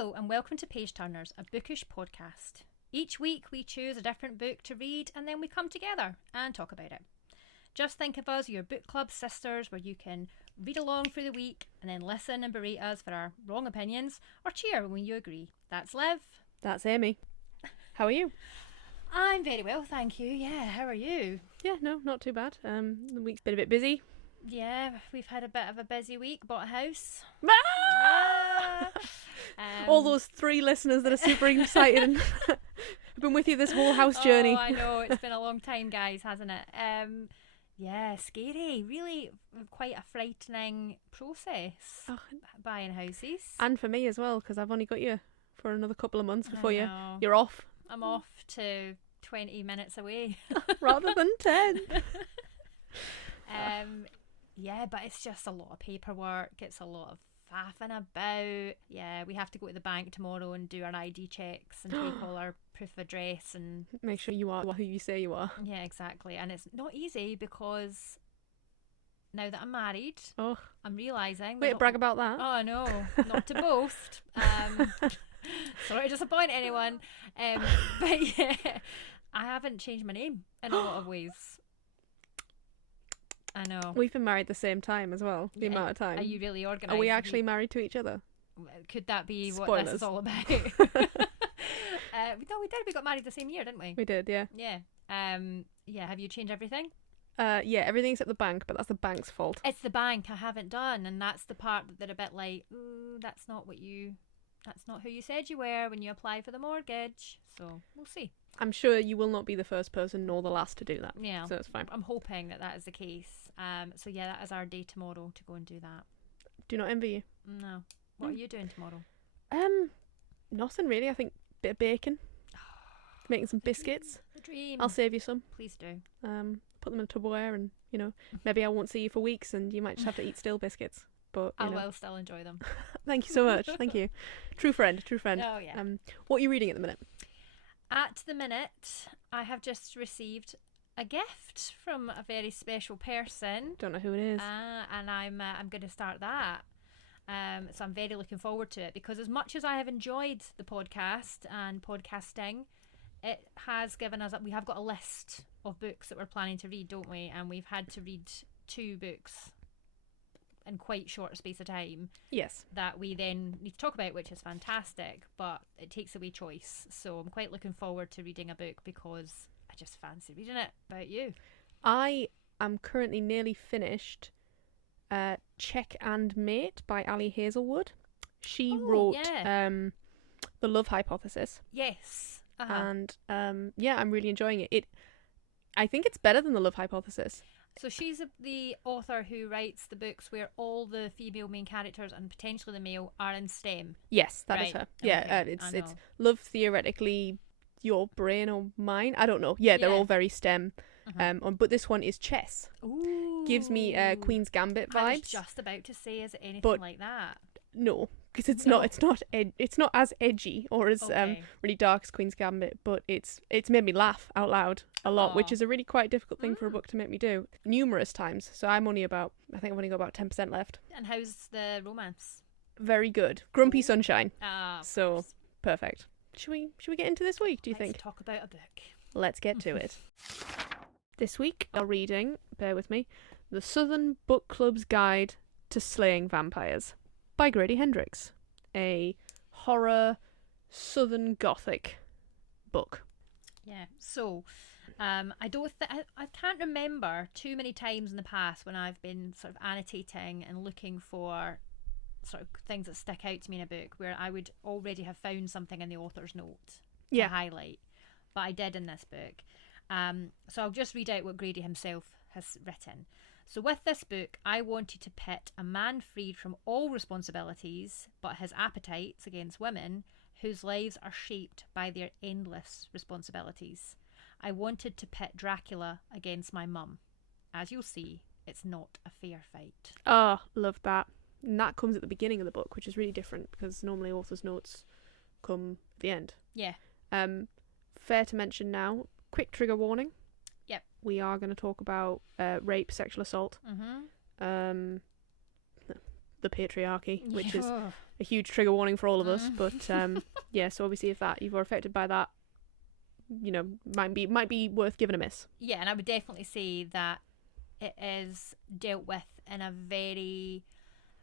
Hello and welcome to Page Turners, a bookish podcast. Each week we choose a different book to read and then we come together and talk about it. Just think of us, your book club sisters, where you can read along through the week and then listen and berate us for our wrong opinions or cheer when you agree. That's Liv. That's Amy. How are you? I'm very well, thank you. Yeah, how are you? Yeah, no, not too bad. The week's been a bit busy. Yeah, we've had a bit of a busy week. Bought a house. All those 3 listeners that are super excited and have been with you this whole house journey. Oh, I know. It's been a long time, guys, hasn't it? Yeah, scary. Really quite a frightening process, buying houses. And for me as well, because I've only got you for another couple of months before you're off. I'm off to 20 minutes away. Rather than 10. Yeah, but it's just a lot of paperwork. It's a lot of faffing about. Yeah, we have to go to the bank tomorrow and do our ID checks and take all our proof of address and make sure you are who you say you are. Yeah, exactly. And it's not easy because now that I'm married, I'm realising. Way to brag about that. Oh no, not to boast. Sorry to disappoint anyone. But yeah, I haven't changed my name in a lot of ways. I know. We've been married the same time as well. The amount of time. Are you really organised? Are we actually married to each other? Could that be Spoilers. what this is all about? No, we did. We got married the same year, didn't we? We did, yeah. Yeah. Yeah. Have you changed everything? Yeah, everything except the bank, but that's the bank's fault. It's the bank I haven't done, and that's the part that they're a bit like, that's not who you said you were when you applied for the mortgage. So we'll see. I'm sure you will not be the first person nor the last to do that. Yeah. So it's fine. I'm hoping that is the case. So yeah, that is our day tomorrow to go and do that. Do not envy you. No. What are you doing tomorrow? Nothing really. I think a bit of bacon. Making some biscuits. The dream. I'll save you some. Please do. Put them in a Tupperware and, maybe I won't see you for weeks and you might just have to eat still biscuits. But I will still enjoy them. Thank you so much. Thank you. True friend. Oh, yeah. What are you reading at the minute? At the minute, I have just received a gift from a very special person. Don't know who it is. And I'm going to start that. So I'm very looking forward to it because as much as I have enjoyed the podcast and podcasting, it has given us, we have got a list of books that we're planning to read, don't we? And we've had to read 2 books in quite short space of time. Yes. That we then need to talk about, which is fantastic, but it takes away choice. So I'm quite looking forward to reading a book because I just fancy reading it. About you? I am currently nearly finished Check and Mate by Ali Hazelwood. She wrote The Love Hypothesis. Yes. And I'm really enjoying it. I think it's better than The Love Hypothesis. So she's the author who writes the books where all the female main characters and potentially the male are in STEM. Yes, that is her. Yeah, Okay, it's love theoretically your brain or mine. I don't know. Yeah, they're all very STEM. But this one is chess. Ooh. Gives me Queen's Gambit vibes. I was just about to say, is it anything like that? No, because it's not as edgy or as really dark as Queen's Gambit, but it's made me laugh out loud a lot, which is a really quite difficult thing for a book to make me do numerous times. So I think I've only got about 10% left. And how's the romance? Very good. Grumpy Sunshine. So perfect. Should we get into this week, do you think? Let's talk about a book. Let's get to it. This week I'm reading, bear with me, The Southern Book Club's Guide to Slaying Vampires by Grady Hendrix, a horror Southern Gothic book. Yeah, so I can't remember too many times in the past when I've been sort of annotating and looking for sort of things that stick out to me in a book where I would already have found something in the author's note to highlight, but I did in this book. So I'll just read out what Grady himself has written. So with this book, I wanted to pit a man freed from all responsibilities but his appetites against women whose lives are shaped by their endless responsibilities. I wanted to pit Dracula against my mum. As you'll see, it's not a fair fight. Oh, love that. And that comes at the beginning of the book, which is really different because normally author's notes come at the end. Yeah. Fair to mention now, quick trigger warning. Yep. We are going to talk about rape, sexual assault. the patriarchy, which is Oh. a huge trigger warning for all of us. But yeah, so obviously if you were affected by that, you know, might be worth giving a miss. Yeah, and I would definitely say that it is dealt with in a very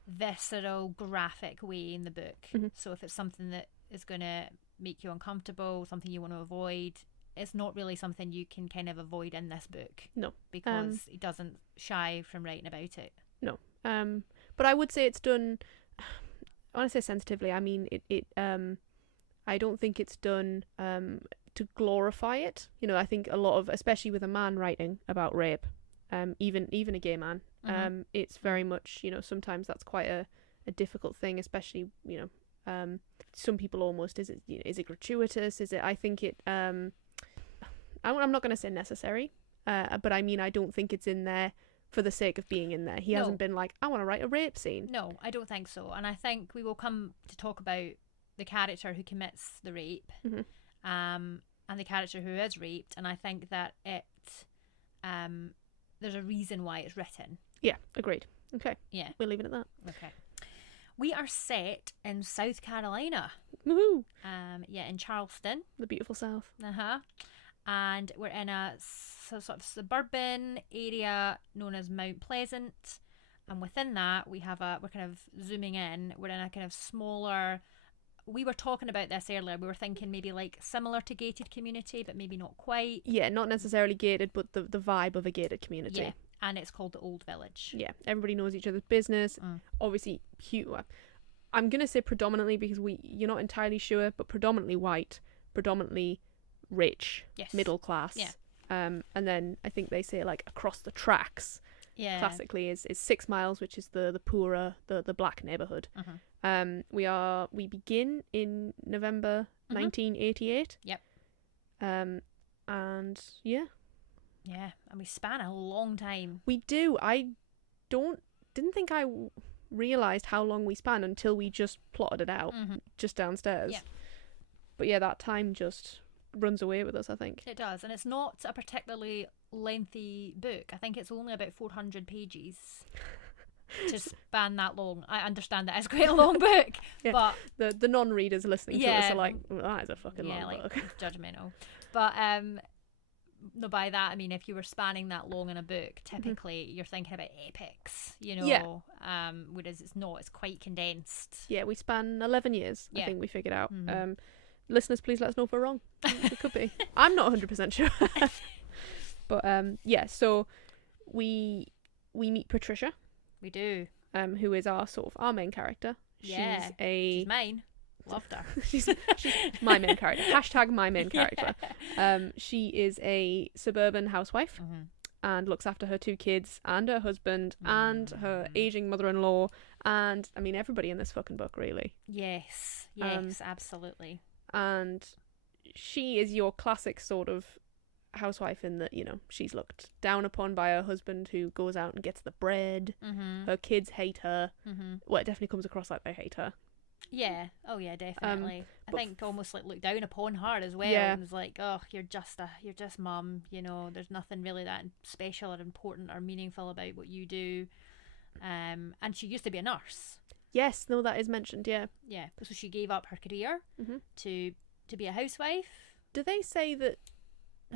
visceral, graphic way in the book. Mhm. So if it's something that is going to make you uncomfortable, something you want to avoid, it's not really something you can kind of avoid in this book. No. Because he doesn't shy from writing about it. No. But I would say it's done, when I say sensitively, I mean it I don't think it's done to glorify it. You know, I think a lot of, especially with a man writing about rape, even a gay man, it's very much, you know, sometimes that's quite a difficult thing, especially, you know, some people almost, is it gratuitous? Is it, I think it, I'm not going to say necessary, but I mean, I don't think it's in there for the sake of being in there. He hasn't been like, I want to write a rape scene. No, I don't think so. And I think we will come to talk about the character who commits the rape, and the character who is raped. And I think that there's a reason why it's written. Yeah, agreed. Okay. Yeah. We'll leave it at that. Okay. We are set in South Carolina. Woohoo! Yeah, in Charleston. The beautiful South. And we're in a sort of suburban area known as Mount Pleasant. And within that, we're kind of zooming in. We're in a kind of smaller. We were talking about this earlier. We were thinking maybe like similar to gated community, but maybe not quite. Yeah, not necessarily gated, but the vibe of a gated community. Yeah, and it's called the Old Village. Yeah, everybody knows each other's business. Obviously, I'm going to say predominantly because you're not entirely sure, but predominantly white, predominantly rich, yes, middle class. Yeah. And then I think they say like across the tracks, yeah, classically is 6 miles, which is the poorer, the black neighborhood. We begin in November 1988. Yep. And yeah. Yeah, and we span a long time. We do. I didn't think I realised how long we span until we just plotted it out just downstairs. Yeah. But yeah, that time just runs away with us, I think. It does, and it's not a particularly lengthy book. I think it's only about 400 pages to span that long. I understand that it's quite a long book, Yeah. but the non-readers listening to us are like, well, that is a fucking long book. Judgmental. But no, by that I mean if you were spanning that long in a book, typically you're thinking about epics, you know. Yeah. Whereas it's not. It's quite condensed. Yeah, we span 11 years. Yeah. I think we figured out. Listeners, please let us know if we're wrong. It could be. I'm not 100% sure. But yeah, so we meet Patricia. We do. Who is our main character. Yeah. She's She's mine. Loved her. she's my main character. Hashtag my main character. She is a suburban housewife and looks after her 2 kids and her husband and her aging mother-in-law and, I mean, everybody in this fucking book, really. Yes, absolutely. And she is your classic sort of housewife in that, you know, she's looked down upon by her husband who goes out and gets the bread. Her kids hate her. Well, it definitely comes across like they hate her. Yeah. Oh yeah, definitely. I think almost like look down upon her as well. Yeah. And it's like, oh, you're just mum, you know, there's nothing really that special or important or meaningful about what you do. And she used to be a nurse. Yes, no, that is mentioned, yeah. Yeah. So she gave up her career to be a housewife. Do they say that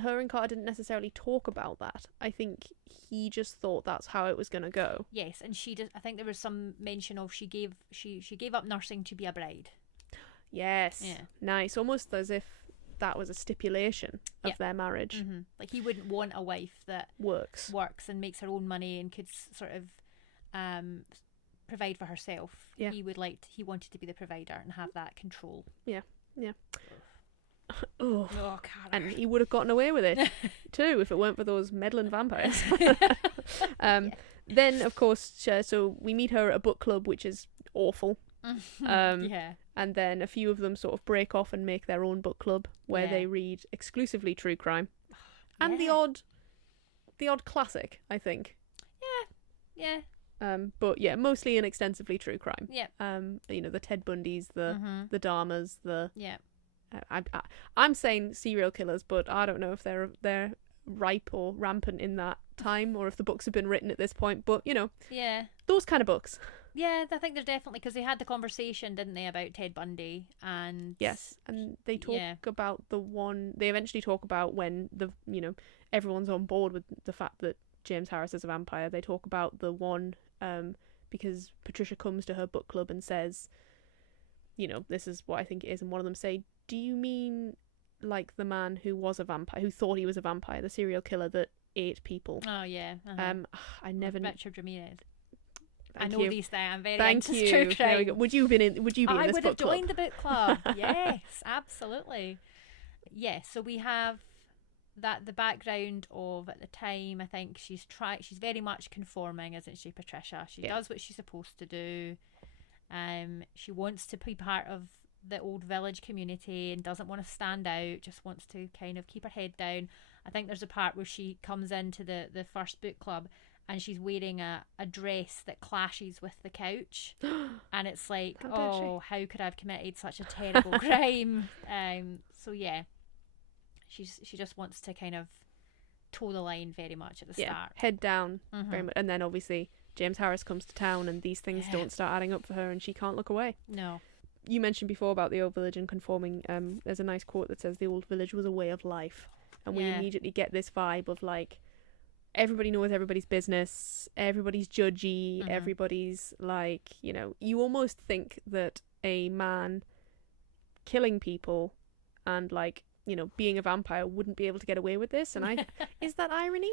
her and Carter didn't necessarily talk about that? I think he just thought that's how it was going to go. Yes, and I think there was some mention of she gave up nursing to be a bride. Yes. Yeah. Nice. Almost as if that was a stipulation of their marriage. Like he wouldn't want a wife that Works and makes her own money and could sort of provide for herself. Yeah. He wanted to be the provider and have that control. Yeah. Oh, God. and he would have gotten away with it too if it weren't for those meddling vampires. Then, of course, so we meet her at a book club, which is awful. Yeah. And then a few of them sort of break off and make their own book club where they read exclusively true crime and the odd classic, I think. Yeah. But yeah, mostly and extensively true crime. Yeah. You know, the Ted Bundys, the Dharmas, Yeah. I'm saying serial killers, but I don't know if they're ripe or rampant in that time, or if the books have been written at this point. But you know, Yeah. those kind of books. Yeah, I think there's definitely, because they had the conversation, didn't they, about Ted Bundy, and Yes, and they talk yeah. about the one. They eventually talk about when everyone's on board with the fact that James Harris is a vampire. They talk about the one because Patricia comes to her book club and says, this is what I think it is, and one of them say, "Do you mean like the man who was a vampire, who thought he was a vampire, the serial killer that ate people?" Oh yeah. Uh-huh. I never. Richard Ramirez. Thank I know you. these things. I'm very Thank into you. true There crime. we go. Would you be in this I would book have club? joined the book club. Yes, absolutely. Yes, so we have that the background of, at the time, I think she's very much conforming, isn't she, Patricia? She does what she's supposed to do. She wants to be part of the old village community and doesn't want to stand out, just wants to kind of keep her head down. I think there's a part where she comes into the first book club and she's wearing a dress that clashes with the couch. And it's like, how could I have committed such a terrible crime? So yeah, she just wants to kind of toe the line very much at the start. Head down, very much. And then obviously James Harris comes to town and these things don't start adding up for her and she can't look away. No. You mentioned before about the old village and conforming. There's a nice quote that says the old village was a way of life. And we immediately get this vibe of like, everybody knows everybody's business, everybody's judgy, everybody's like, you almost think that a man killing people and like, being a vampire wouldn't be able to get away with this. And is that irony?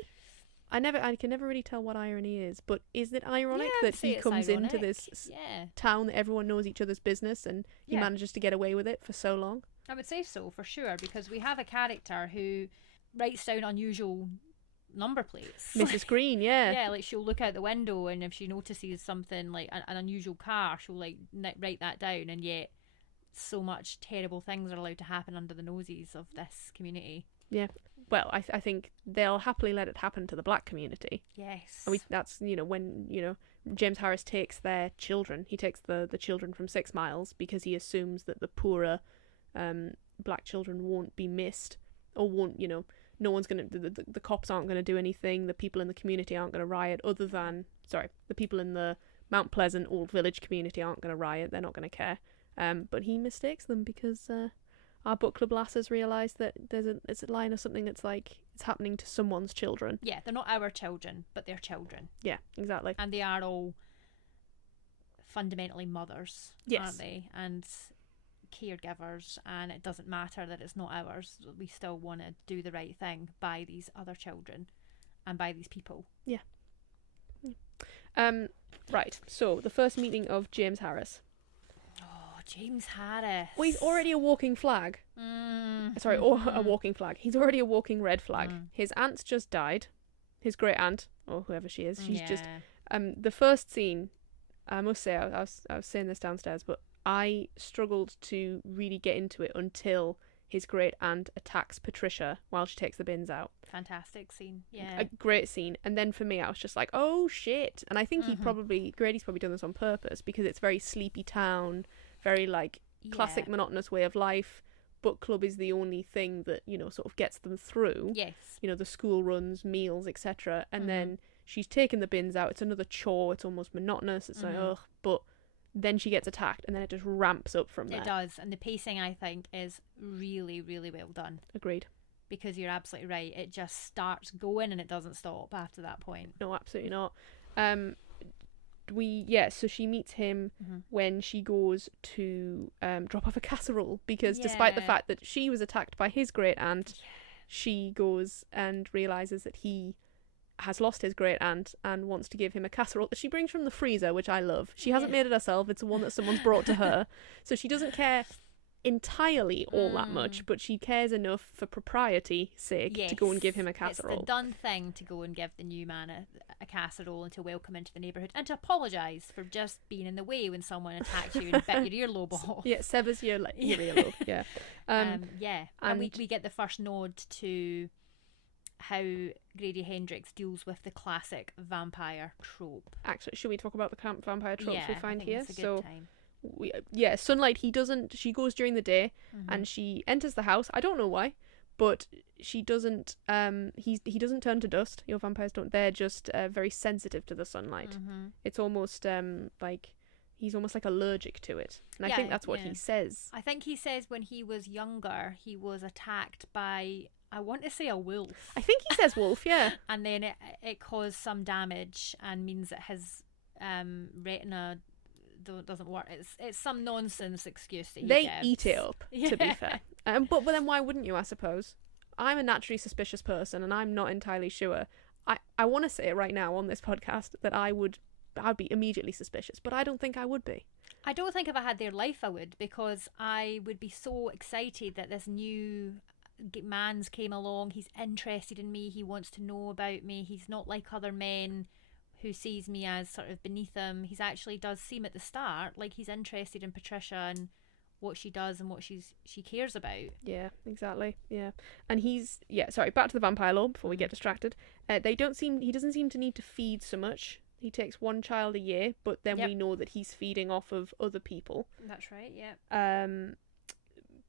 I can never really tell what irony is, but is it ironic that he comes into this town that everyone knows each other's business and he manages to get away with it for so long? I would say so, for sure, because we have a character who writes down unusual number plates. Mrs. Green, yeah. Yeah, like she'll look out the window and if she notices something like an unusual car, she'll like write that down, and yet so much terrible things are allowed to happen under the noses of this community. Yeah. Well, I think they'll happily let it happen to the black community. Yes. That's, when, James Harris takes their children, he takes the children from 6 Miles because he assumes that the poorer black children won't be missed or won't, no one's going to, the cops aren't going to do anything, the people in the community aren't going to riot the people in the Mount Pleasant old village community aren't going to riot, they're not going to care. But he mistakes them because our book club lasses realise that it's a line of something that's like, it's happening to someone's children. Yeah, they're not our children, but they're children. Yeah, exactly. And they are all fundamentally mothers, aren't they? And caregivers, and it doesn't matter that it's not ours. We still want to do the right thing by these other children and by these people. Yeah. Right, so the first meeting of James Harris. James Harris. Well, he's already a walking flag. Sorry, or a walking flag. He's already a walking red flag. His aunt's just died. His great aunt, or whoever she is. She's just... the first scene, I must say, I was saying this downstairs, but I struggled to really get into it until his great aunt attacks Patricia while she takes the bins out. Fantastic scene, yeah. A great scene. And then for me, I was just like, oh shit. And I think Grady's probably done this on purpose because it's very sleepy town, very like classic monotonous way of life. Book club is the only thing that, sort of gets them through. Yes. The school runs, meals, etc. And then she's taken the bins out. It's another chore. It's almost monotonous. It's like, ugh. But then she gets attacked and then it just ramps up from there. It does. And the pacing, I think, is really, really well done. Agreed. Because you're absolutely right. It just starts going and it doesn't stop after that point. No, absolutely not. So she meets him when she goes to drop off a casserole because despite the fact that she was attacked by his great aunt, she goes and realizes that he has lost his great aunt and wants to give him a casserole that she brings from the freezer, which I love. She hasn't made it herself, it's one that someone's brought to her, so she doesn't care entirely all that much, but she cares enough for propriety's sake to go and give him a casserole. It's the done thing to go and give the new man a casserole and to welcome into the neighbourhood and to apologise for just being in the way when someone attacked you and bit your earlobe off. Yeah, severs your earlobe. Yeah. And we get the first nod to how Grady Hendrix deals with the classic vampire trope. Actually, should we talk about the vampire tropes we find here? It's a good time. Sunlight, she goes during the day and she enters the house. I don't know why, but she doesn't. He doesn't turn to dust. Your vampires don't. They're just very sensitive to the sunlight. It's almost like he's almost like allergic to it, and I think that's what he says. I think he says when he was younger, he was attacked by, I want to say, a wolf. I think he says wolf, yeah. And then it caused some damage and means that his retina doesn't work. It's some nonsense excuse that he They gives. eat it up, to be fair. But then why wouldn't you, I suppose? I'm a naturally suspicious person, and I'm not entirely sure. I want to say it right now on this podcast that I'd be immediately suspicious, but I don't think I would be. I don't think if I had their life I would, because I would be so excited that this new man's came along. He's interested in me. He wants to know about me. He's not like other men who sees me as sort of beneath him. He actually does seem at the start like he's interested in Patricia and what she does and what she cares about. Yeah, exactly. Yeah. And sorry, back to the vampire lore before we get distracted. He doesn't seem to need to feed so much. He takes one child a year, but then we know that he's feeding off of other people. That's right, yeah.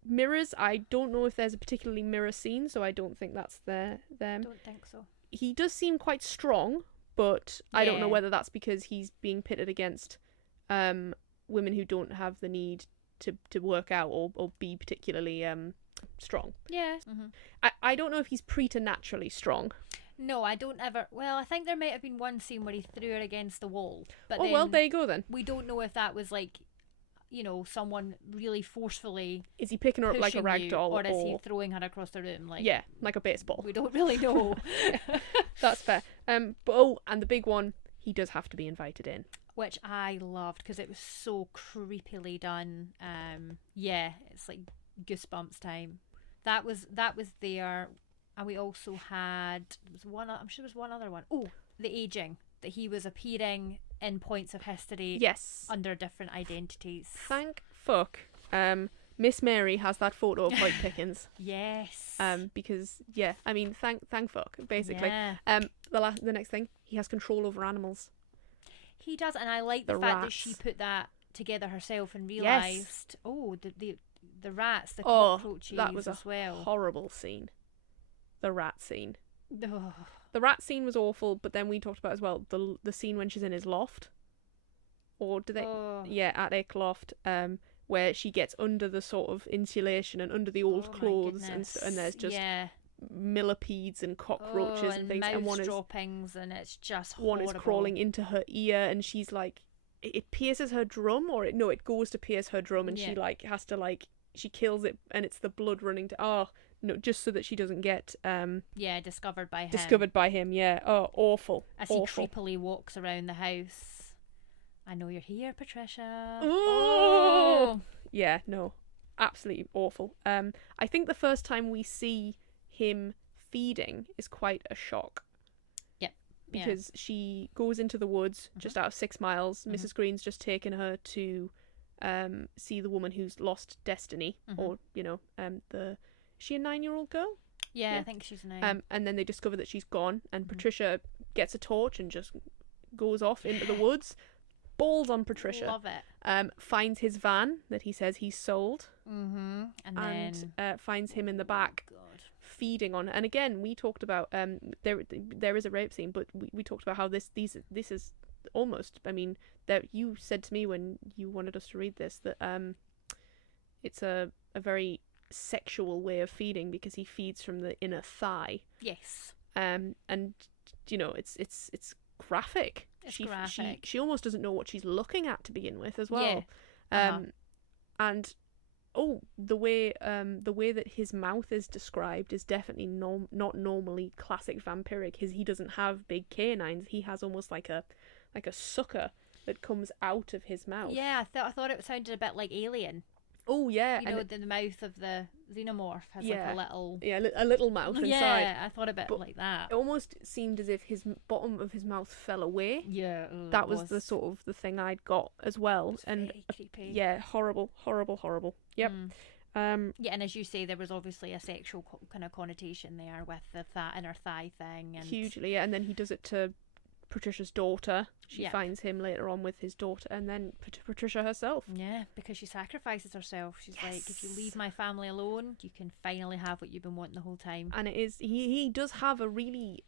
Mirrors, I don't know if there's a particularly mirror scene, so I don't think that's them. I don't think so. He does seem quite strong, but I don't know whether that's because he's being pitted against women who don't have the need to work out or be particularly strong. Yeah. I don't know if he's preternaturally strong. No, I don't ever. Well, I think there might have been one scene where he threw her against the wall. But well, there you go then. We don't know if that was like, someone really forcefully. Is he picking her up like a rag doll, or is he throwing her across the room like a baseball? We don't really know. That's fair. And the big one, he does have to be invited in, which I loved because it was so creepily done. It's like goosebumps time. That was there. And we also had, I'm sure there was one other one. Oh, the aging. That he was appearing in points of history. Yes. Under different identities. Thank fuck. Miss Mary has that photo of Hoyt Pickens. Yes. Because thank fuck, basically. Yeah. The next thing, he has control over animals. He does, and I like the fact rats. that she put that together herself and realised, the rats, the cockroaches that was as well. Horrible scene. The rat scene. Oh. The rat scene was awful, but then we talked about as well the scene when she's in his loft. Or do they? Oh. Yeah, attic loft. Where she gets under the sort of insulation and under the old clothes, and there's just millipedes and cockroaches and things, and one droppings, and it's just horrible. One is crawling into her ear, and she's like, it pierces her drum, it goes to pierce her drum, and she has to she kills it, and it's the blood running to just so that she doesn't get discovered by him. Discovered by him, yeah. Oh, awful. As awful. He creepily walks around the house. I know you're here, Patricia. Ooh! Oh! Yeah, no. Absolutely awful. I think the first time we see him feeding is quite a shock. Yep. Because she goes into the woods just out of 6 miles. Mrs. Green's just taken her to see the woman who's lost destiny, or is she a 9-year-old girl? Yeah, I think she's 9. And then they discover that she's gone, and Patricia gets a torch and just goes off into the woods, balls on Patricia. Love it. Finds his van that he says he's sold, and then finds him in the back, feeding on. And again, we talked about there is a rape scene, but we talked about how this is almost. I mean, that you said to me when you wanted us to read this that it's a very sexual way of feeding, because he feeds from the inner thigh. Yes. And it's graphic. It's graphic. She almost doesn't know what she's looking at to begin with as well. Yeah. And the way that his mouth is described is definitely not normally classic vampiric. He doesn't have big canines. He has almost like a sucker that comes out of his mouth. Yeah, I thought it sounded a bit like Alien. Oh yeah, the mouth of the xenomorph has like a little a little mouth inside. Yeah, I thought a bit like that. It almost seemed as if his bottom of his mouth fell away. Yeah, that was the sort of the thing I'd got as well. And very creepy. Yeah, horrible. Yep. And as you say, there was obviously a sexual kind of connotation there with the inner thigh thing. And hugely, yeah. And then he does it to Patricia's daughter. She Yeah. finds him later on with his daughter, and then Patricia herself. Yeah, because she sacrifices herself. She's like, if you leave my family alone, you can finally have what you've been wanting the whole time. And it is, he does have a really,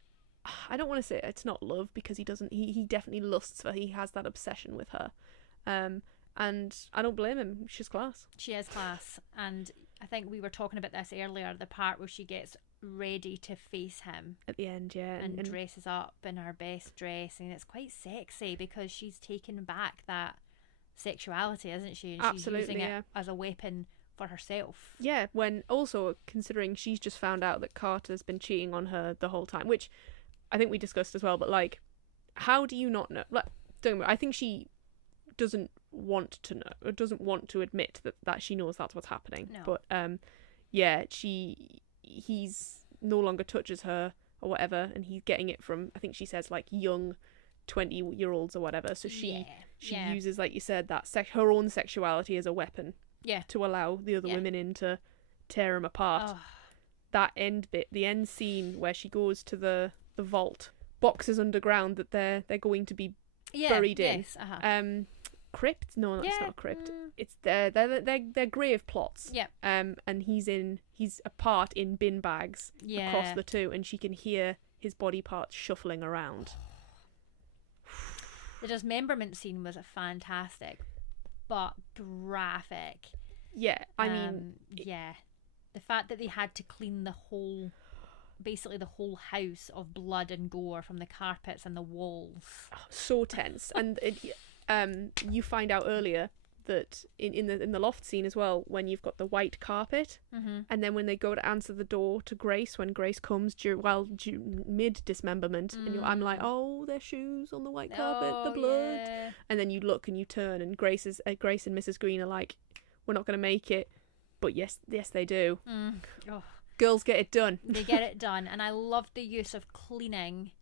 I don't want to say it's not love, because he doesn't, he definitely lusts for her. He has that obsession with her. And I don't blame him. She's class. She is class. And I think we were talking about this earlier, the part where she gets ready to face him At the end, yeah. and dresses up in her best dress, and it's quite sexy because she's taken back that sexuality, isn't she? And Absolutely, she's using yeah. it as a weapon for herself. Yeah, when also considering she's just found out that Carter's been cheating on her the whole time, which I think we discussed as well, but like, how do you not know? Like, don't get me wrong, I think she doesn't want to know, or doesn't want to admit that she knows that's what's happening. No. But yeah, he's no longer touches her or whatever, and he's getting it from, I think she says, like, young 20-year-olds or whatever. So she uses, like you said, that her own sexuality as a weapon. Yeah. To allow the other women in to tear him apart. Oh. That end bit, the end scene where she goes to the vault, boxes underground that they're going to be buried in. Yes, Crypt? No, that's not a crypt. It's they're grave plots. Yeah. And he's apart in bin bags across the two, and she can hear his body parts shuffling around. The dismemberment scene was fantastic, but graphic. Yeah, I mean, yeah, the fact that they had to clean basically the whole house of blood and gore from the carpets and the walls. So tense. And you find out earlier that in the loft scene as well, when you've got the white carpet, and then when they go to answer the door to Grace, when Grace comes mid dismemberment, and I'm like, oh, their shoes on the white carpet, the blood, and then you look and you turn, and Grace and Mrs. Green are like, we're not going to make it, but yes they do. Oh. Girls get it done. They get it done, and I loved the use of cleaning.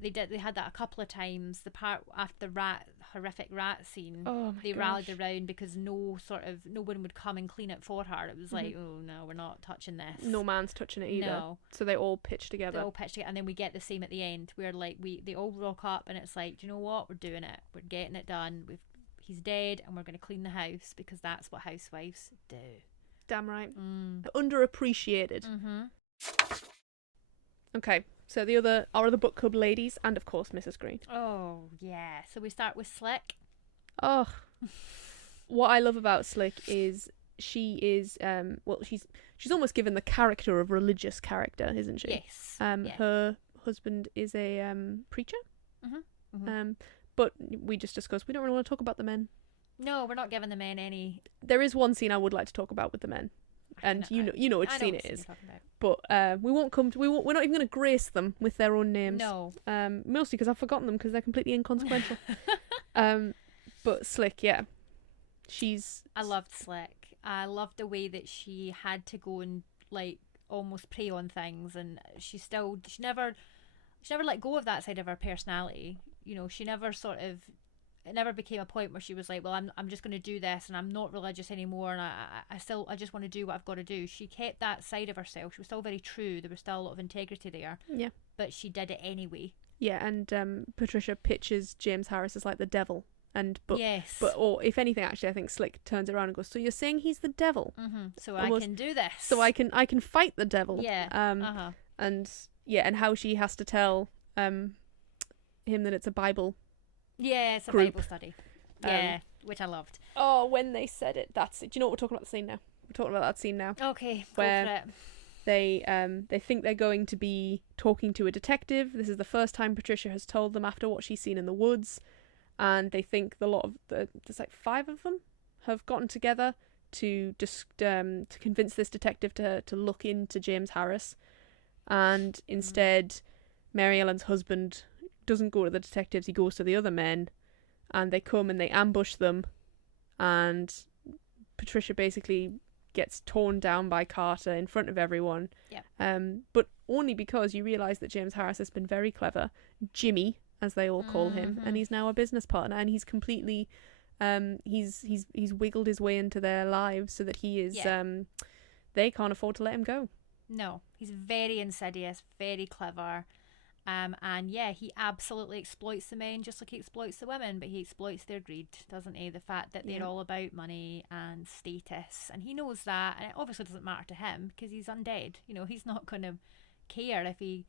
They had that a couple of times. The part after the horrific rat scene, they rallied around because no one would come and clean it for her. It was like, oh no, we're not touching this. No man's touching it either. No. So they all pitch together. And then we get the same at the end, where like they all rock up, and it's like, do you know what? We're doing it. We're getting it done. He's dead, and we're going to clean the house because that's what housewives do. Damn right. Underappreciated. Okay, so our other book club ladies, and of course Mrs. Green. Oh yeah. So we start with Slick. Oh, what I love about Slick is she is she's almost given the character of religious character, isn't she? Yes. Her husband is a preacher. But we just discussed we don't really want to talk about the men. No, we're not giving the men any. There is one scene I would like to talk about with the men, and you know which scene it is. But we won't come to. We're not even going to grace them with their own names. No. Mostly because I've forgotten them because they're completely inconsequential. But Slick, yeah, I loved Slick. I loved the way that she had to go and like almost prey on things, and she never let go of that side of her personality. You know, she never it never became a point where she was like, well, I'm just going to do this, and I'm not religious anymore, and I just want to do what I've got to do. She kept that side of herself. She was still very true. There was still a lot of integrity there. Yeah. But she did it anyway. Yeah, and Patricia pitches James Harris as like the devil. Yes. Or if anything, actually, I think Slick turns around and goes, so you're saying he's the devil? So almost, I can do this. So I can fight the devil. Yeah. And how she has to tell him that it's a Bible. Yeah, it's a group. Bible study. Yeah, which I loved. Oh, when they said it, that's it. Do you know what we're talking about the scene now? We're talking about that scene now. Okay, where go for it. They think they're going to be talking to a detective. This is the first time Patricia has told them after what she's seen in the woods, and they think there's like 5 of them have gotten together to convince this detective to look into James Harris, and instead Mary Ellen's husband doesn't go to the detectives, he goes to the other men, and they come and they ambush them, and Patricia basically gets torn down by Carter in front of everyone. Yeah. But only because you realise that James Harris has been very clever, Jimmy, as they all call him, and he's now a business partner, and he's completely he's wiggled his way into their lives so that he is they can't afford to let him go. No, he's very insidious, very clever. And yeah, he absolutely exploits the men just like he exploits the women, but he exploits their greed, doesn't he? The fact that they're all about money and status, and he knows that, and it obviously doesn't matter to him because he's undead. You know, he's not going to care if he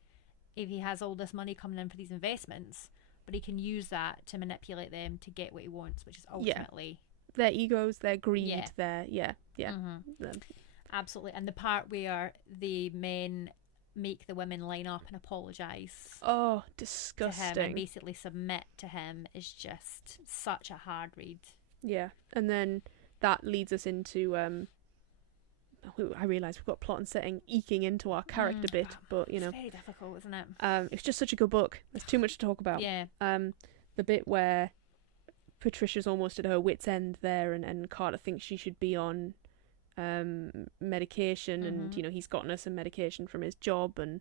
has all this money coming in for these investments, but he can use that to manipulate them to get what he wants, which is ultimately their egos, their greed, their absolutely. And the part where the men make the women line up and apologise. Oh, disgusting. To him and basically submit to him is just such a hard read. Yeah, and then that leads us into I realise we've got plot and setting eking into our character bit, but you know, it's very difficult, isn't it? It's just such a good book. There's too much to talk about. Yeah. The bit where Patricia's almost at her wit's end there, and Carter thinks she should be on medication, and you know, he's gotten her some medication from his job, and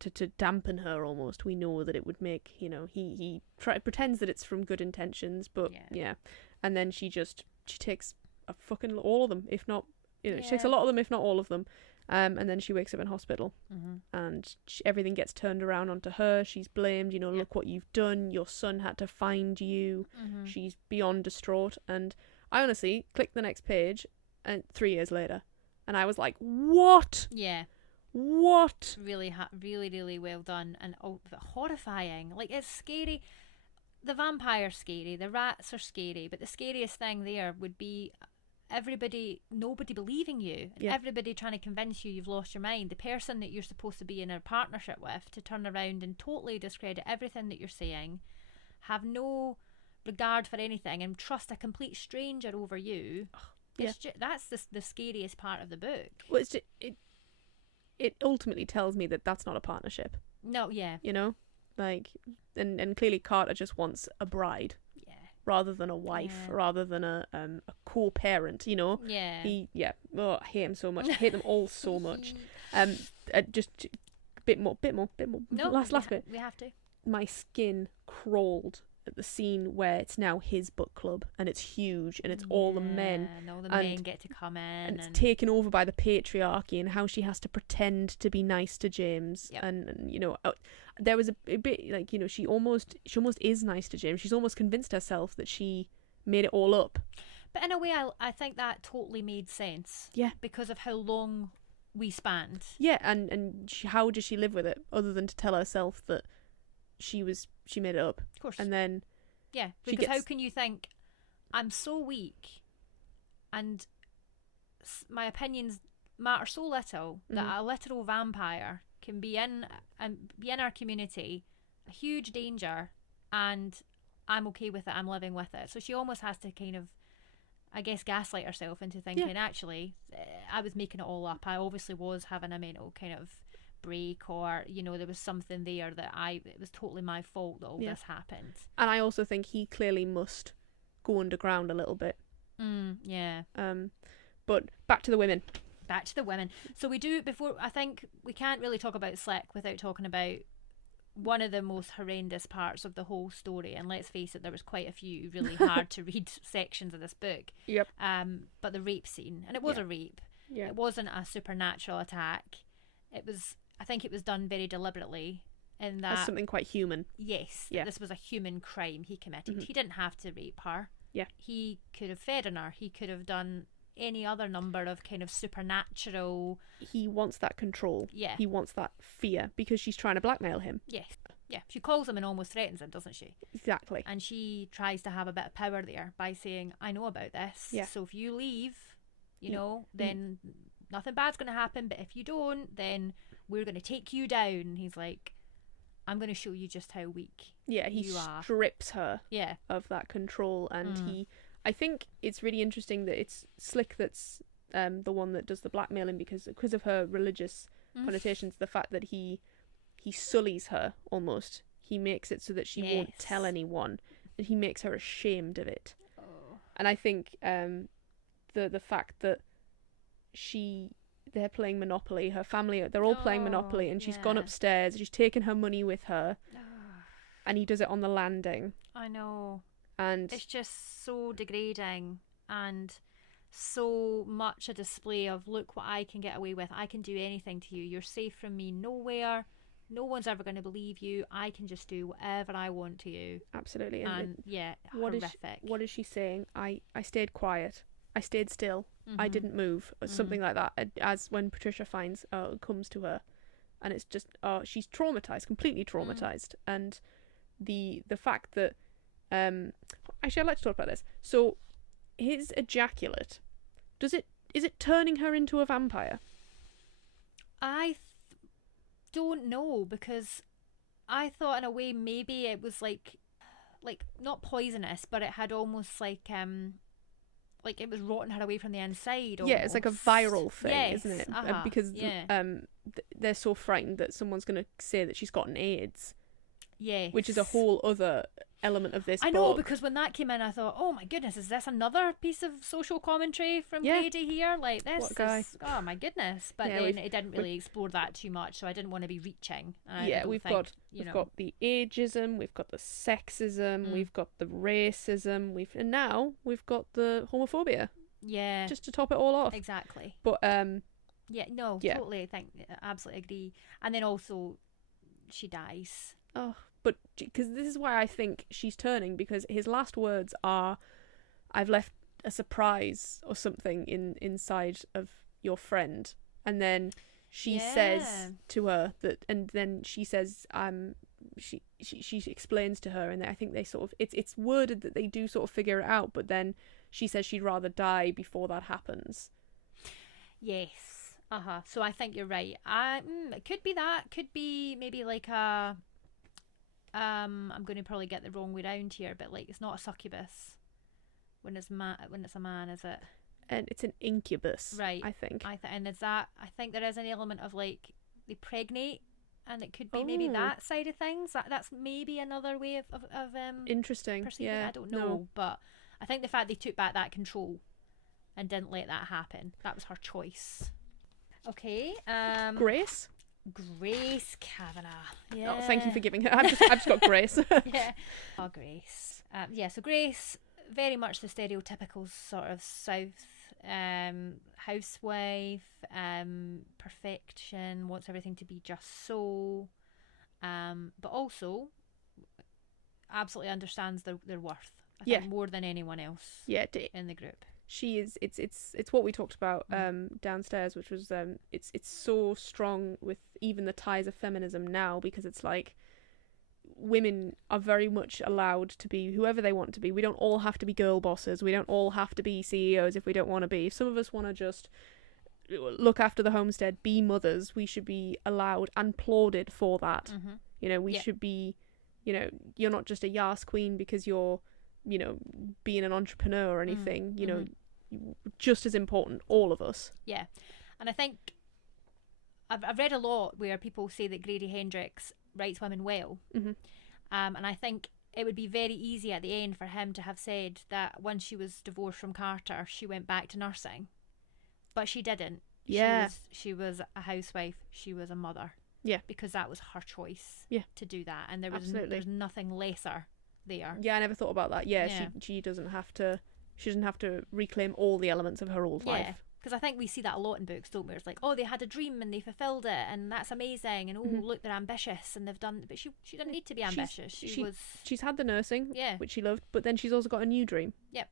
to dampen her almost. We know that it would make, you know, he pretends that it's from good intentions, but yeah. And then she takes a fucking all of them, if not, you know, she takes a lot of them, if not all of them. And then she wakes up in hospital, and everything gets turned around onto her. She's blamed, you know, look what you've done. Your son had to find you. She's beyond distraught. And I honestly clicked the next page, and 3 years later, and I was like, what? Yeah. What? Really, really well done, and horrifying. Like, it's scary. The vampire's scary, the rats are scary, but the scariest thing there would be nobody believing you, and everybody trying to convince you you've lost your mind. The person that you're supposed to be in a partnership with to turn around and totally discredit everything that you're saying, have no regard for anything, and trust a complete stranger over you. That's the scariest part of the book. Well, it ultimately tells me that that's not a partnership. No, yeah. You know? Like, and clearly Carter just wants a bride. Rather than a wife, rather than a co-parent, you know? Oh, I hate him so much. I hate them all so much. Just a bit more. No, last bit. We have to. My skin crawled at the scene where it's now his book club, and it's huge, and it's all the men, and all the men get to come in, and it's taken over by the patriarchy, and how she has to pretend to be nice to James, and you know, there was a bit like, you know, she almost is nice to James. She's almost convinced herself that she made it all up. But in a way, I think that totally made sense. Yeah, because of how long we spanned. Yeah, and how does she live with it other than to tell herself that she made it up? Of course. And then because how can you think I'm so weak and my opinions matter so little that a literal vampire can be in our community, a huge danger, and I'm okay with it, I'm living with it. So she almost has to kind of, I guess, gaslight herself into thinking, actually, I was making it all up. I obviously was having a mental kind of break, or, you know, there was something there that it was totally my fault that all this happened. And I also think he clearly must go underground a little bit. But back to the women. So we do, before, I think we can't really talk about Slick without talking about one of the most horrendous parts of the whole story, and let's face it, there was quite a few really hard to read sections of this book. But the rape scene, and it was a rape. It wasn't a supernatural attack. I think it was done very deliberately, in that as something quite human. This was a human crime he committed. He didn't have to rape her. He could have fed on her. He could have done any other number of kind of supernatural. He wants that control. He wants that fear, because she's trying to blackmail him. She calls him and almost threatens him, doesn't she? Exactly. And she tries to have a bit of power there by saying, I know about this, so if you leave, you know, then nothing bad's going to happen, but if you don't, then we're going to take you down. And he's like, I'm going to show you just how weak he strips her of that control. And I think it's really interesting that it's Slick that's the one that does the blackmailing, because of her religious connotations, the fact that he sullies her almost. He makes it so that she won't tell anyone, and he makes her ashamed of it. And I think the fact that they're playing Monopoly, her family, they're all playing Monopoly, and she's gone upstairs, she's taken her money with her, and he does it on the landing. I know. And it's just so degrading, and so much a display of, look what I can get away with. I can do anything to you. You're safe from me. Nowhere, no one's ever going to believe you. I can just do whatever I want to you. Absolutely. And yeah, what horrific. what is she saying? I stayed quiet. I stayed still. I Mm-hmm. didn't move. Or something like that. As when Patricia comes to her, and it's just she's traumatized, completely traumatized, and the fact that actually I'd like to talk about this. So his ejaculate, is it turning her into a vampire? I don't know, because I thought in a way maybe it was like not poisonous, but it had almost like it was rotting her away from the inside. Almost. Yeah, it's like a viral thing, yes, isn't it? uh-huh, Because yeah. they're so frightened that someone's going to say that she's gotten AIDS. Yes. Which is a whole other element of this I know, book. because when that came in, I thought, oh my goodness, is this another piece of social commentary from Grady here? Like, this What a guy. is, oh my goodness. But then it didn't really explore that too much, so I didn't want to be reaching. We've got the ageism, we've got the sexism, we've got the racism, and now we've got the homophobia. Yeah. Just to top it all off. Exactly. But totally. Absolutely agree. And then also, she dies. Oh, but because this is why I think she's turning, because his last words are, "I've left a surprise or something inside of your friend," and then she says to her that, and then she says, she explains to her, and I think they sort of it's worded that they do sort of figure it out, but then she says she'd rather die before that happens. Yes. So I think you're right. It could be that. Could be maybe like a. I'm going to probably get the wrong way round here, but like it's not a succubus when it's a man, is it? And it's an incubus, right? I think. And is that? I think there is an element of like they pregnate, and it could be maybe that side of things. That's maybe another way of interesting. Perceiving Yeah, it. I don't know, but I think the fact they took back that control and didn't let that happen, that was her choice. Okay. Grace Kavanagh. Yeah. Oh, thank you for giving her. I've just got Grace. Yeah. Oh, Grace. So Grace, very much the stereotypical sort of South housewife, perfection, wants everything to be just so, but also absolutely understands their worth. I think more than anyone else. Yeah, in the group. She is. It's what we talked about downstairs, which was it's so strong with even the ties of feminism now, because it's like women are very much allowed to be whoever they want to be. We don't all have to be girl bosses. We don't all have to be CEOs if we don't want to be. If some of us want to just look after the homestead, be mothers, we should be allowed and applauded for that. We should be, you're not just a Yas queen because you're, being an entrepreneur or anything. Just as important, all of us. Yeah, and I think I've read a lot where people say that Grady Hendrix writes women well, and I think it would be very easy at the end for him to have said that when she was divorced from Carter, she went back to nursing, but she didn't. Yeah, she was a housewife. She was a mother. Yeah, because that was her choice. Yeah, to do that, and there's nothing lesser there. Yeah, I never thought about that. Yeah. She doesn't have to. She doesn't have to reclaim all the elements of her old life. Because I think we see that a lot in books, don't we? It's like, oh, they had a dream and they fulfilled it, and that's amazing. And look, they're ambitious and they've done. But she didn't need to be ambitious. She's had the nursing, which she loved, but then she's also got a new dream. Yep.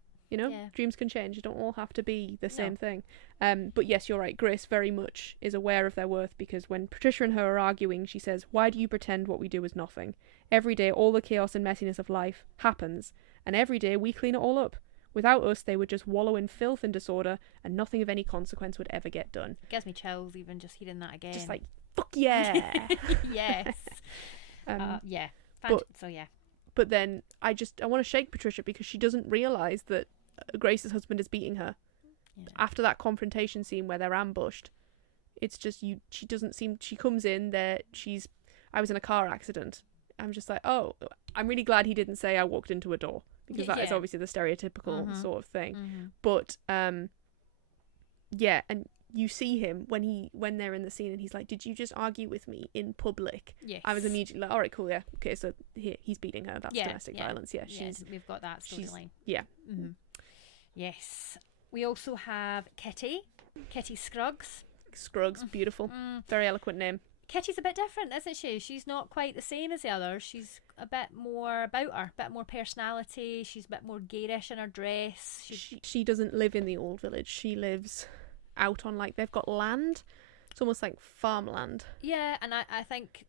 Dreams can change. You don't all have to be the same thing. But yes, you're right. Grace very much is aware of their worth, because when Patricia and her are arguing, she says, "Why do you pretend what we do is nothing? Every day, all the chaos and messiness of life happens, and every day we clean it all up. Without us, they would just wallow in filth and disorder, and nothing of any consequence would ever get done." It gives me chills even just hearing that again. Just like, fuck yeah. Yes. But then I want to shake Patricia, because she doesn't realise that Grace's husband is beating her. After that confrontation scene where they're ambushed, it's just she doesn't seem. She comes in there. I was in a car accident. I'm just like, oh, I'm really glad he didn't say I walked into a door, because that is obviously the stereotypical sort of thing. But and you see him when they're in the scene, and he's like, "Did you just argue with me in public?" Yes. I was immediately like, "All right, cool, yeah, okay." So he's beating her. That's domestic violence. Yeah, we've got that storyline. Yeah. Yes. We also have Kitty Scruggs. Scruggs, beautiful, very eloquent name. Kitty's a bit different, isn't she? She's not quite the same as the others. She's a bit more about her, a bit more personality. She's a bit more garish in her dress. She doesn't live in the old village. She lives out on, like, they've got land. It's almost like farmland. Yeah, and I think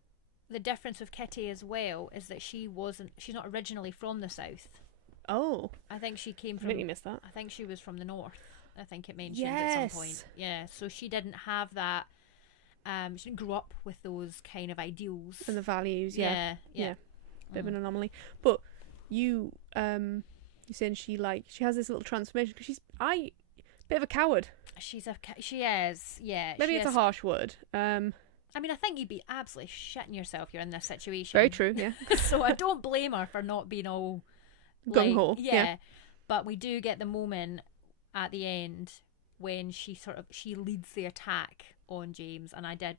the difference with Kitty as well is that she's not originally from the south. Oh. I think she came from... I completely missed that. I think she was from the north. I think it mentioned at some point. Yeah, so she didn't have that... she didn't grow up with those kind of ideals. And the values, yeah. Yeah. Bit of an anomaly. But you saying she has this little transformation, because she's... bit of a coward. She is, yeah. Maybe it's a harsh word. I mean, I think you'd be absolutely shitting yourself if you're in this situation. Very true, yeah. So I don't blame her for not being all... gung-ho. Yeah. But we do get the moment at the end when she leads the attack on James, and I did,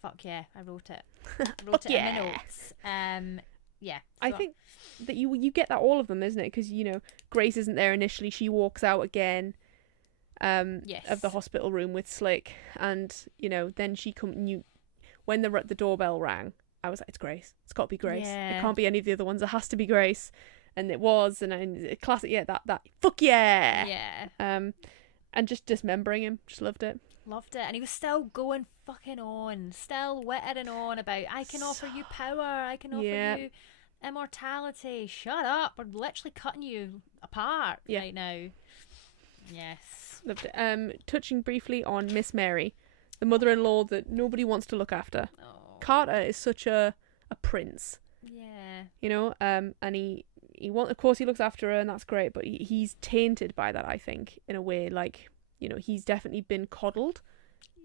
fuck yeah, I wrote it. I wrote it in my notes. Yeah. I think that you get that all of them, isn't it? Because, Grace isn't there initially. She walks out again of the hospital room with Slick, and, then she when the doorbell rang, I was like, it's Grace. It's got to be Grace. Yeah. It can't be any of the other ones. It has to be Grace. And it was, and classic, that fuck yeah. Yeah. And just dismembering him, just loved it. Loved it, and he was still going fucking on, still whittering on about, I can offer you power, I can offer you immortality. Shut up, we're literally cutting you apart right now. Yes. Loved it. Touching briefly on Miss Mary, the mother-in-law that nobody wants to look after. Oh. Carter is such a prince. Yeah. And of course he looks after her, and that's great, but he's tainted by that, I think, in a way, like, he's definitely been coddled.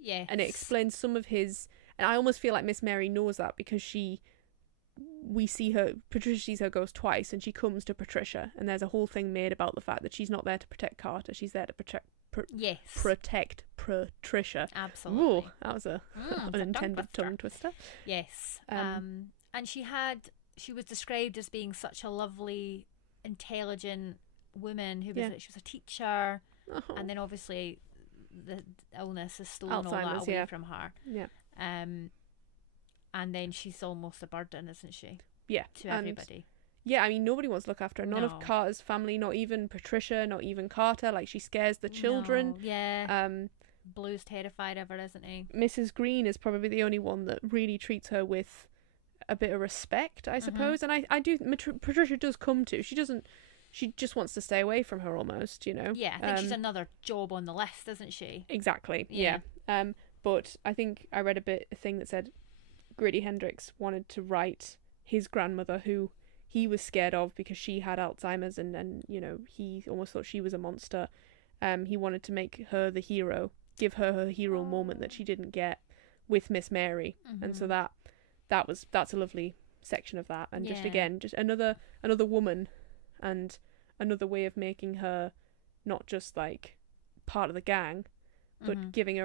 Yes. And it explains some of his... And I almost feel like Miss Mary knows that, because Patricia sees her ghost twice, and she comes to Patricia, and there's a whole thing made about the fact that she's not there to protect Carter, she's there to protect Patricia. Absolutely. Ooh, that was a unintended tongue twister. Yes. And she was described as being such a lovely, intelligent woman who was she was a teacher. Oh. And then obviously the illness has stolen all Alzheimer's, that away from her. Yeah. And then she's almost a burden, isn't she? Yeah. To everybody. Yeah, I mean, nobody wants to look after her. None No. of Carter's family, not even Patricia, not even Carter. Like, she scares the children. No. Yeah. Blue's terrified of her, isn't he? Mrs. Green is probably the only one that really treats her with a bit of respect, I suppose. And I do... Patricia does come to. She just wants to stay away from her almost, Yeah, I think she's another job on the list, isn't she? Exactly, yeah. But I think I read a thing that said Grady Hendrix wanted to write his grandmother, who he was scared of because she had Alzheimer's, and he almost thought she was a monster. He wanted to make her the hero, give her hero moment that she didn't get with Miss Mary. And so that's a lovely section of that. And just another woman, and another way of making her not just like part of the gang, but giving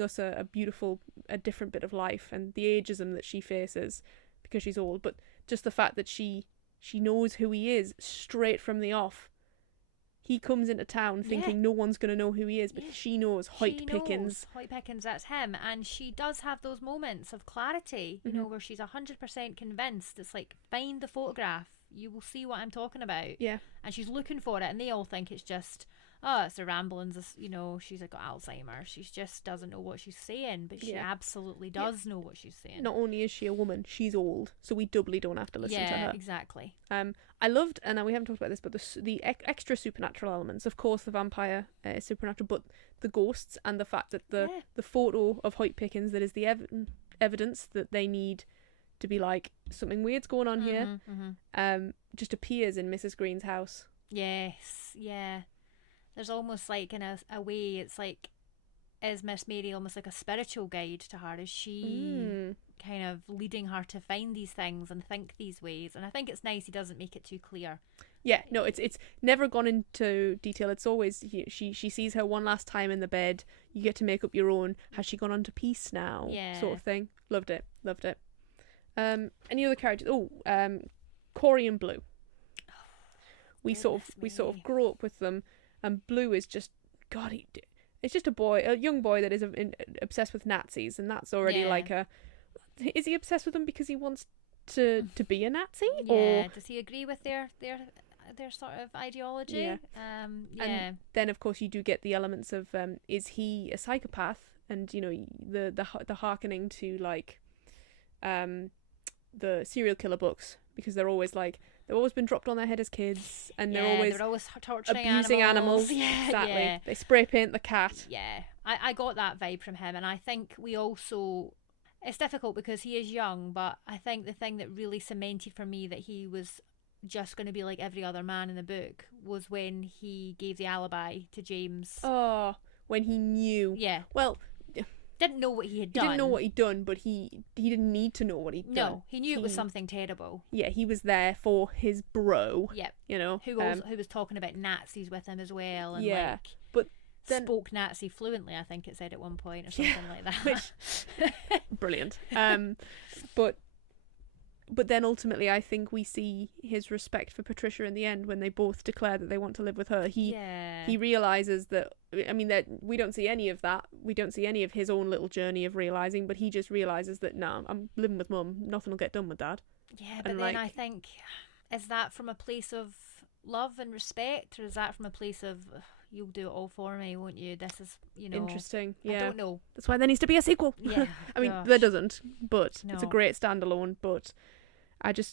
us a beautiful, a different bit of life, and the ageism that she faces because she's old, but just the fact that she knows who he is straight from the off. He comes into town thinking no one's going to know who he is, but she knows Hoyt Pickens. Hoyt Pickens, that's him. And she does have those moments of clarity, where she's 100% convinced. It's like, find the photograph. You will see what I'm talking about. Yeah. And she's looking for it, and they all think it's just, it's the ramblings, she's got Alzheimer's. She just doesn't know what she's saying, but she absolutely does know what she's saying. Not only is she a woman, she's old, so we doubly don't have to listen to her. Yeah, exactly. I loved, and we haven't talked about this, but the extra supernatural elements. Of course, the vampire is supernatural, but the ghosts, and the fact that the photo of Hoyt Pickens that is the evidence that they need to be like, something weird's going on here, just appears in Mrs. Green's house. Yes, yeah. There's almost like, in a way, it's like, is Miss Mary almost like a spiritual guide to her? Is she kind of leading her to find these things and think these ways? And I think it's nice he doesn't make it too clear. Yeah, no, it's never gone into detail. It's always, she sees her one last time in the bed. You get to make up your own. Has she gone on to peace now? Yeah. Sort of thing. Loved it. Any other characters? Corey and Blue. We sort of grew up with them. And Blue is just, it's just a young boy that is obsessed with Nazis, and that's already like is he obsessed with them because he wants to be a Nazi? Yeah. Or Does he agree with their sort of ideology? Yeah. Yeah. And then of course you do get the elements of is he a psychopath? And you know, the hearkening to like the serial killer books, because they're always like, they've always been dropped on their head as kids, and they're always torturing abusing animals. Yeah, Exactly. yeah. They spray paint the cat. Yeah, I got that vibe from him, and I think we also, it's difficult because he is young, but I think the thing that really cemented for me that he was just going to be like every other man in the book was when he gave the alibi to James. Oh, when he knew. Yeah. Well, didn't know what he had done. He didn't know what he'd done, but he didn't need to know what he'd done. No, he knew it was something terrible. Yeah, he was there for his bro. Yep. You know, who was talking about Nazis with him as well, and yeah, like, but then spoke Nazi fluently, I think it said at one point, or something like that. Which, brilliant. But then ultimately, I think we see his respect for Patricia in the end when they both declare that they want to live with her. He realizes that. I mean, that we don't see any of that. We don't see any of his own little journey of realizing, but he just realizes that no, I'm living with mum. Nothing will get done with dad. Yeah, but then I think, is that from a place of love and respect, or is that from a place of you'll do it all for me, won't you? This is, you know, interesting. Yeah, I don't know. That's why there needs to be a sequel. Yeah, I mean, there doesn't, but No. it's a great standalone. But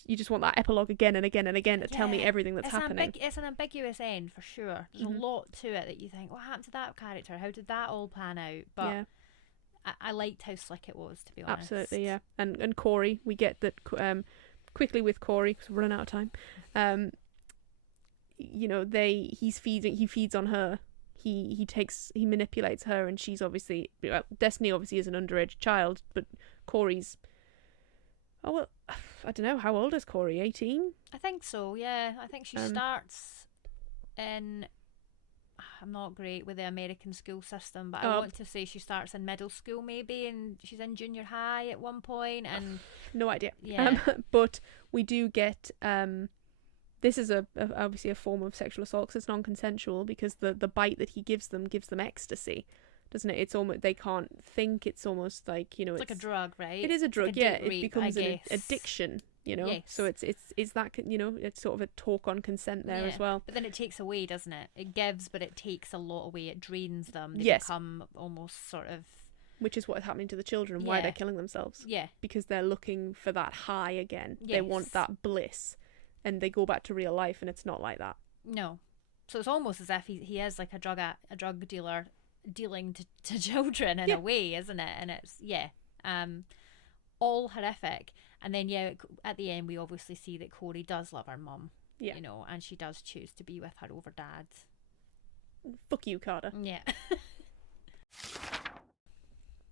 you just want that epilogue again and again and again to tell me everything that's happening. It's an ambiguous end for sure. There's a lot to it that you think, what happened to that character? How did that all pan out? But yeah. I liked how slick it was, to be honest. Absolutely, yeah. And Corey, we get that quickly with Corey because we're running out of time. You know, he feeds on her. He manipulates her, and she's obviously, Destiny obviously is an underage child, but Corey's, oh well, I don't know, how old is Corey? 18? I think so, yeah. I think she starts in, I'm not great with the American school system, but I want to say she starts in middle school maybe, and she's in junior high at one point, and no idea. Yeah. But we do get this is obviously a form of sexual assault because it's non-consensual, because the bite that he gives them ecstasy, doesn't it? It's almost, they can't think. It's almost like, you know, it's like a drug, right? It is a drug, like a yeah. date rape, it becomes I an guess. addiction, you know. Yes. So it's that, you know, it's sort of a talk on consent there as well. But then it takes away, doesn't it? It gives, but it takes a lot away. It drains them. They Yes. become almost sort of, which is what is happening to the children. Why they're killing themselves? Yeah. Because they're looking for that high again. Yes. They want that bliss, and they go back to real life, and it's not like that. No. So it's almost as if he is like a drug dealer dealing to children in a way, isn't it? And it's all horrific. And then at the end we obviously see that Corey does love her mum, you know, and she does choose to be with her over dad. Fuck you, Carter. Yeah.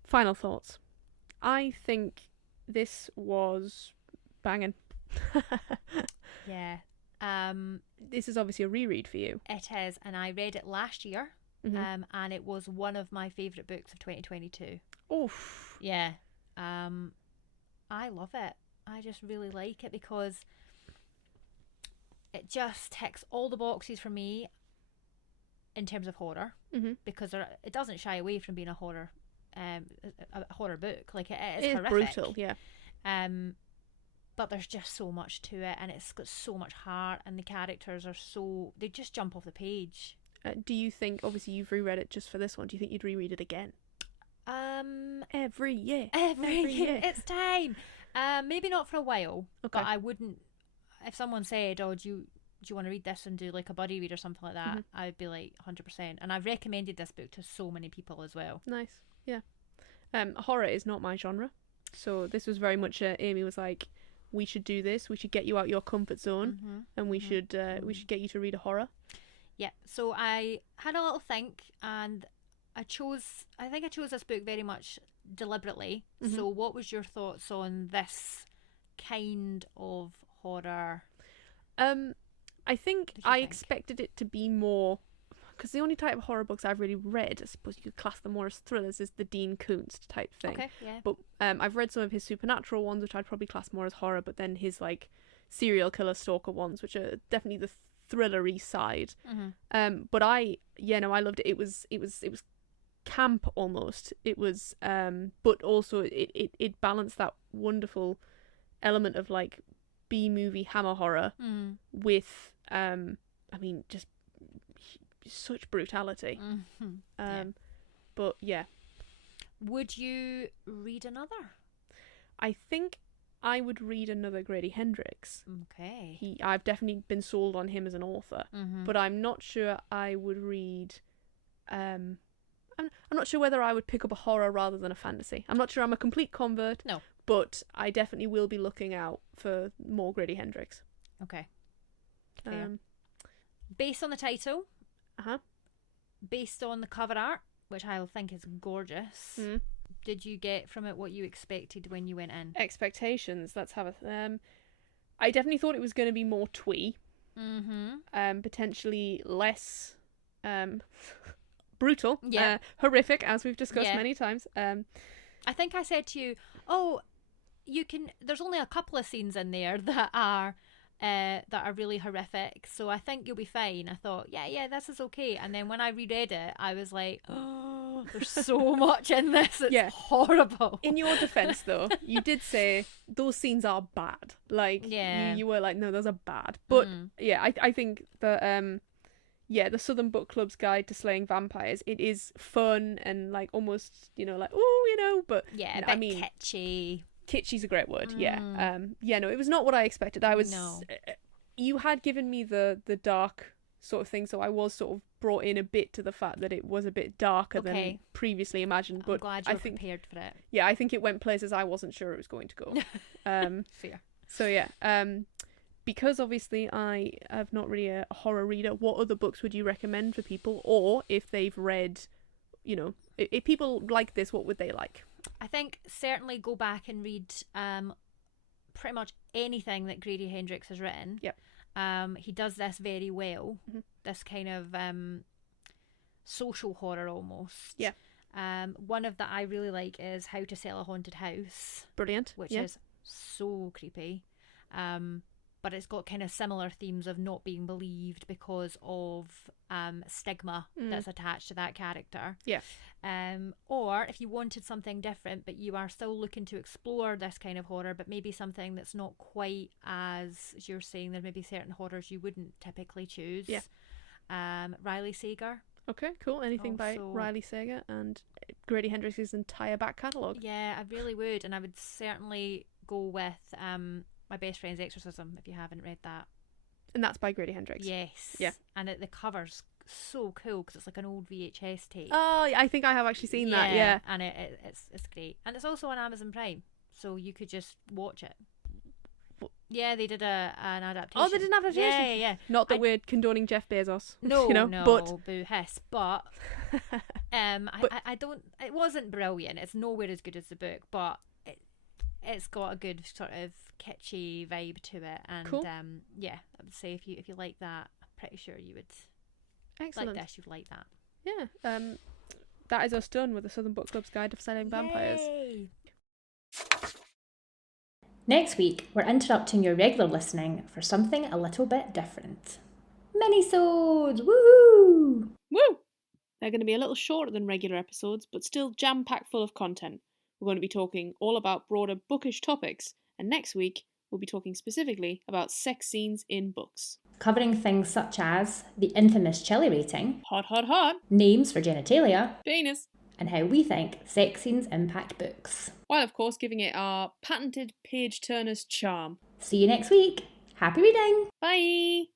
Final thoughts. I think this was banging. Yeah. This is obviously a reread for you. It is, and I read it last year. And it was one of my favourite books of 2022. Oof. Yeah. I love it. I just really like it because it just ticks all the boxes for me in terms of horror, because it doesn't shy away from being a horror book. Like it is horrific. Brutal, yeah. But there's just so much to it, and it's got so much heart, and the characters are they just jump off the page. Do you think, obviously you've reread it just for this one, do you think you'd reread it again? Every year. Every year. It's time. Maybe not for a while, but I wouldn't, if someone said, oh, do you want to read this and do like a buddy read or something like that, I would be like 100%. And I've recommended this book to so many people as well. Nice. Yeah. Horror is not my genre, so this was very much Amy was like, we should do this, we should get you out your comfort zone, and we should get you to read a horror. Yeah, so I had a little think, and I think I chose this book very much deliberately. So what was your thoughts on this kind of horror? I think I expected it to be more, because the only type of horror books I've really read, I suppose you could class them more as thrillers, is the Dean Koontz type thing. Okay, yeah. But I've read some of his supernatural ones, which I'd probably class more as horror, but then his like serial killer stalker ones, which are definitely the thrillery side. But I loved it. It was camp almost. It was, but also it balanced that wonderful element of like B-movie hammer horror with, I mean, just such brutality. But yeah. Would you read another? I think I would read another Grady Hendrix. Okay. I've definitely been sold on him as an author, but I'm not sure I would read. I'm not sure whether I would pick up a horror rather than a fantasy. I'm not sure I'm a complete convert. No. But I definitely will be looking out for more Grady Hendrix. Okay. Fair. Based on the title, based on the cover art, which I think is gorgeous, did you get from it what you expected when you went in? Expectations. Let's have a. I definitely thought it was going to be more twee. Potentially less brutal. Yeah. Horrific, as we've discussed many times. I think I said to you, you can. There's only a couple of scenes in there that are really horrific, so I think you'll be fine. I thought, yeah, this is okay. And then when I reread it, I was like, oh, there's so much in this. It's horrible. In your defense, though, you did say those scenes are bad. Like, you were like, no, those are bad. But I think the the Southern Book Club's Guide to Slaying Vampires, it is fun and like almost, like, but a bit kitschy. Kitschy's a great word. No, it was not what I expected. You had given me the dark sort of thing, so I was sort of brought in a bit to the fact that it was a bit darker than previously imagined. But I'm glad you're prepared for it. Yeah, I think it went places I wasn't sure it was going to go. Fair. So because obviously I have not really a horror reader, what other books would you recommend for people? Or if they've read, if people like this, what would they like? I think certainly go back and read pretty much anything that Grady Hendrix has written. Yep. He does this very well. This kind of social horror almost. Yeah. One of that I really like is How to Sell a Haunted House. Brilliant. Which is so creepy. But it's got kind of similar themes of not being believed because of stigma that's attached to that character. Yeah. Or if you wanted something different, but you are still looking to explore this kind of horror, but maybe something that's not quite as you're saying, there may be certain horrors you wouldn't typically choose. Yeah. Riley Sager. Okay, cool. Anything by Riley Sager and Grady Hendrix's entire back catalogue. Yeah, I really would. And I would certainly go with My Best Friend's Exorcism, if you haven't read that. And that's by Grady Hendrix. Yes. Yeah. And the cover's so cool because it's like an old VHS tape. Oh, I think I have actually seen that. Yeah. And it's great. And it's also on Amazon Prime, so you could just watch it. Yeah, they did an adaptation. Oh, they did an adaptation? Yeah. Not that we're condoning Jeff Bezos. No, but... boo hiss. But, I don't... It wasn't brilliant. It's nowhere as good as the book, but it's got a good sort of kitschy vibe to it. And, cool. I would say if you like that, I'm pretty sure you would... Excellent. Like this, you'd like that. Yeah. That is us done with the Southern Book Club's Guide to Selling Vampires. Yay. Next week, we're interrupting your regular listening for something a little bit different. Mini-sodes! Woohoo! Woo! They're going to be a little shorter than regular episodes, but still jam-packed full of content. We're going to be talking all about broader bookish topics, and next week, we'll be talking specifically about sex scenes in books. Covering things such as the infamous Chili rating, hot, names for genitalia, penis, and how we think sex scenes impact books. While of course giving it our patented page-turner's charm. See you next week. Happy reading! Bye!